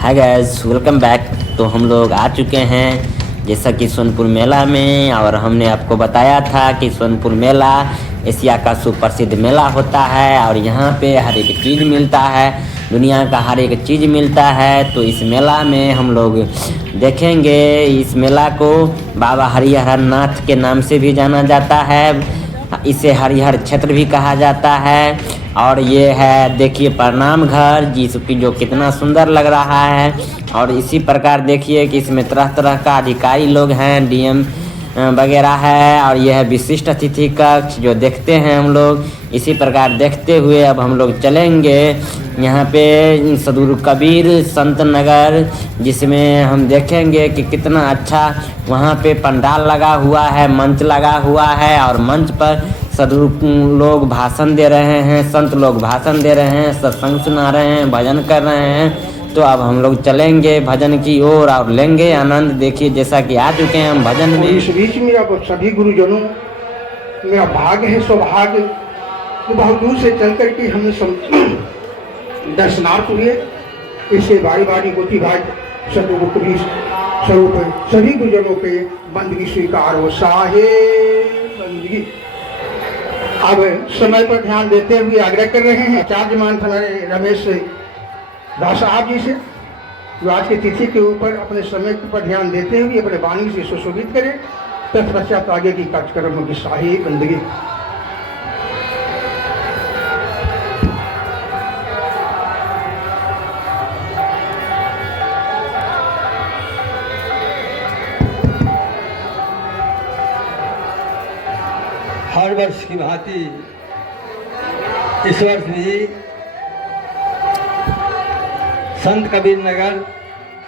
Hi guys, welcome back. तो हम लोग आ चुके हैं जैसा कि सोनपुर मेला में, और हमने आपको बताया था कि सोनपुर मेला एशिया का सुप्रसिद्ध मेला होता है और यहाँ पे हर एक चीज़ मिलता है, दुनिया का हर एक चीज़ मिलता है। तो इस मेला में हम लोग देखेंगे। इस मेला को बाबा हरिहर नाथ के नाम से भी जाना जाता है, इसे हरिहर क्षेत्र भी कहा जाता है। और ये है देखिए प्रणाम घर, जिसकी जो कितना सुंदर लग रहा है। और इसी प्रकार देखिए कि इसमें तरह तरह का अधिकारी लोग हैं, डीएम वगैरह है। और यह है विशिष्ट अतिथि कक्ष जो देखते हैं हम लोग। इसी प्रकार देखते हुए अब हम लोग चलेंगे यहाँ पे सदगुरु कबीर संत नगर, जिसमें हम देखेंगे कि कितना अच्छा वहाँ पे पंडाल लगा हुआ है, मंच लगा हुआ है। और मंच पर सदगुरु लोग भाषण दे रहे हैं, संत लोग भाषण दे रहे हैं, सत्संग सुना रहे हैं, भजन कर रहे हैं। तो अब हम लोग चलेंगे भजन की ओर और लेंगे आनंद। देखिए जैसा कि आ चुके हैं हम भजन में। इस बीच मेरा सभी गुरुजनों, मेरा भाग्य है, सौभाग्य तो बहुत दूर से चल करके हमने दर्शनार्थ हुए। इससे बारी बारी होती भाई सदगुरु कबीर स्वरूप सभी गुरुजनों के बंदगी स्वीकार हो। साहे बंदगी। अब समय पर ध्यान देते हुए आग्रह कर रहे हैं आचार्य मान रमेश दास साहब जी से, जो आज की तिथि के ऊपर अपने समय पर ध्यान देते हुए अपने वाणी से सुशोभित करें। तत्पश्चात आगे की कार्यक्रम होगी शाही बंदगी। हर वर्ष की भांति इस वर्ष भी संत कबीर नगर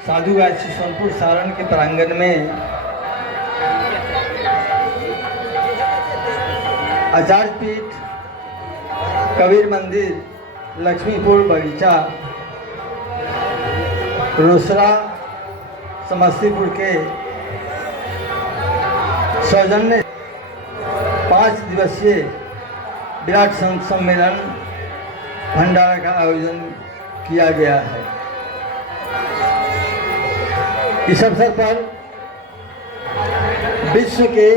साधु गायत्री सोनपुर सारण के प्रांगण में आचार्य पीठ कबीर मंदिर लक्ष्मीपुर बगीचा रोसड़ा समस्तीपुर के सौजन्य 5 दिवसीय विराट संत सम्मेलन भंडारा का आयोजन किया गया है। इस अवसर पर विश्व के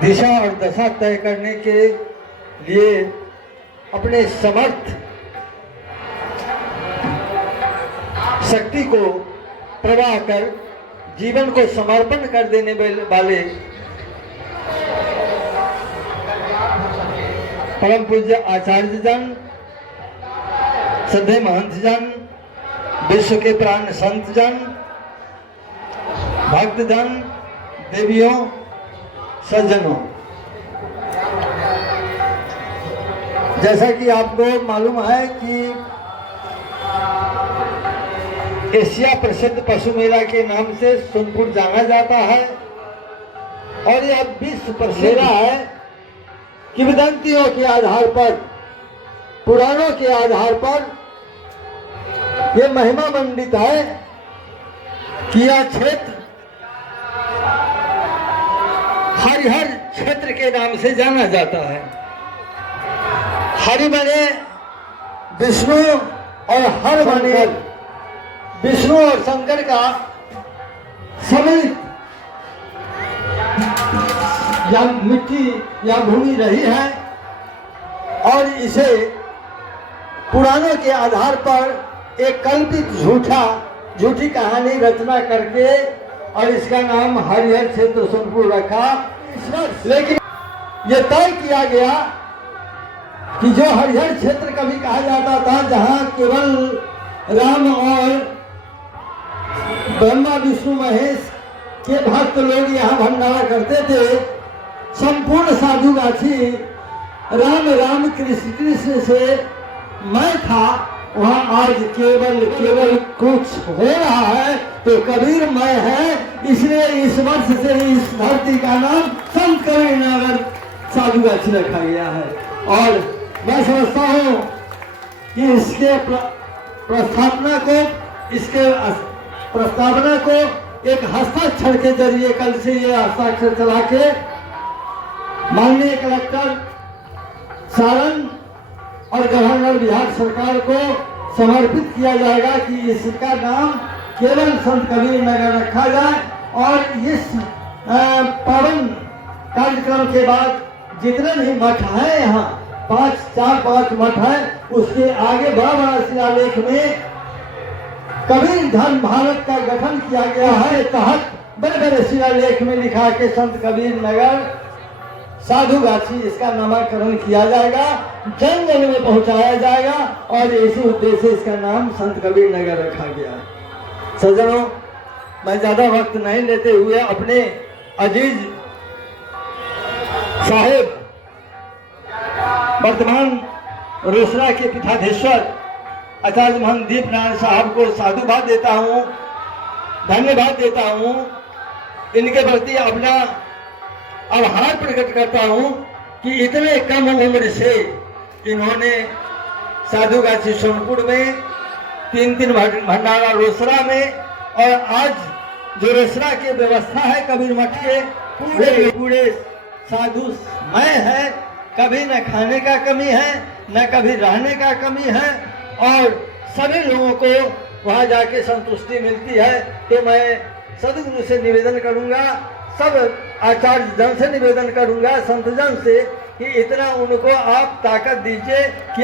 दिशा और दशा तय करने के लिए अपने समर्थ शक्ति को प्रवाह कर जीवन को समर्पण कर देने वाले परम पूज्य आचार्य जन, श्रद्धेय महंत जन, विश्व के प्राण संत जन, भक्त जन, देवियों, सज्जनों, जैसा कि आपको मालूम है कि एशिया प्रसिद्ध पशु मेला के नाम से सोनपुर जाना जाता है। और यह विश्व प्रसिद्ध है किंवदंतियों के आधार पर, पुराणों के आधार पर यह महिमा मंडित है कि यह क्षेत्र हरिहर क्षेत्र के नाम से जाना जाता है। हरि बने विष्णु और हर बने विष्णु और शंकर का सम्मिलित या मिट्टी या भूमि रही है। और इसे पुराणों के आधार पर एक कल्पित झूठी कहानी रचना करके और इसका नाम हरिहर क्षेत्र सोनपुर रखा। लेकिन यह तय किया गया कि जो हरिहर क्षेत्र कभी कहा जाता था, जहां केवल राम और ब्रह्मा विष्णु महेश के भक्त लोग यहाँ भंडारा करते थे, संपूर्ण साधु गाछी राम राम कृष्ण कृष्ण से मैं था, वहाँ आज केवल कुछ हो रहा है तो कबीर मैं है। इसलिए इस वर्ष से इस धरती का नाम संत कबीर नगर साधु गाछी रखा गया है। और मैं समझता हूँ कि इसके प्रस्तावना को एक हस्ताक्षर के जरिए कल से ये हस्ताक्षर चला के माननीय कलेक्टर सारण और गवर्नर बिहार सरकार को समर्पित किया जाएगा कि इसका नाम केवल संत कबीर नगर रखा जाए। और इस पावन कार्यक्रम के बाद जितने भी मठ हैं यहाँ 5 मठ हैं, उसके आगे बड़ा बड़ा शिलालेख में कबीर धर्म भारत का गठन किया गया है। तहत बड़े बड़े शिलालेख में लिखा के संत कबीर नगर साधुगाछी इसका नामकरण किया जाएगा, जन जन में पहुंचाया जाएगा और इसी उद्देश्य से इसका नाम संत कबीर नगर रखा गया है। सज्जनों, मैं ज्यादा वक्त नहीं लेते हुए अपने अजीज साहेब वर्तमान रोसड़ा के पीठाधीश्वर आचार्य महंत दीप नारायण साहब को साधुवाद देता हूँ, धन्यवाद देता हूँ। इनके प्रति अपना आभार प्रकट करता हूँ कि इतने कम उम्र से इन्होंने साधुगाछी सोनपुर में 3 भंडारा रोसड़ा में और आज जो रोसड़ा की व्यवस्था है कबीर मठ के पूरे साधुमय है। कभी न खाने का कमी है, न कभी रहने का कमी है और सभी लोगों को वहाँ जाके संतुष्टि मिलती है। तो मैं सदगुरु से निवेदन करूँगा, सब आचार्य जन से निवेदन करूँगा, संत जन से कि इतना उनको आप ताकत दीजिए कि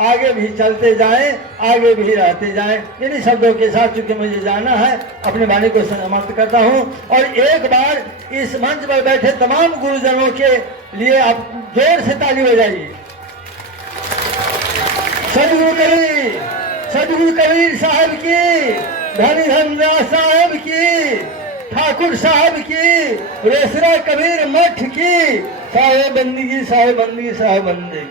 आगे भी चलते जाएं, आगे भी रहते जाएं। इन्हीं शब्दों के साथ चूंकि मुझे जाना है, अपने वाणी को समाप्त करता हूं। और एक बार इस मंच पर बैठे तमाम गुरुजनों के लिए आप जोर से ताली बजाइए। सदगुरु कबीर साहब की, धनी धनदास साहब की, ठाकुर साहब की, रोसड़ा कबीर मठ की, साहेब बंदगी साहेब बंदगी साहेब बंदगी।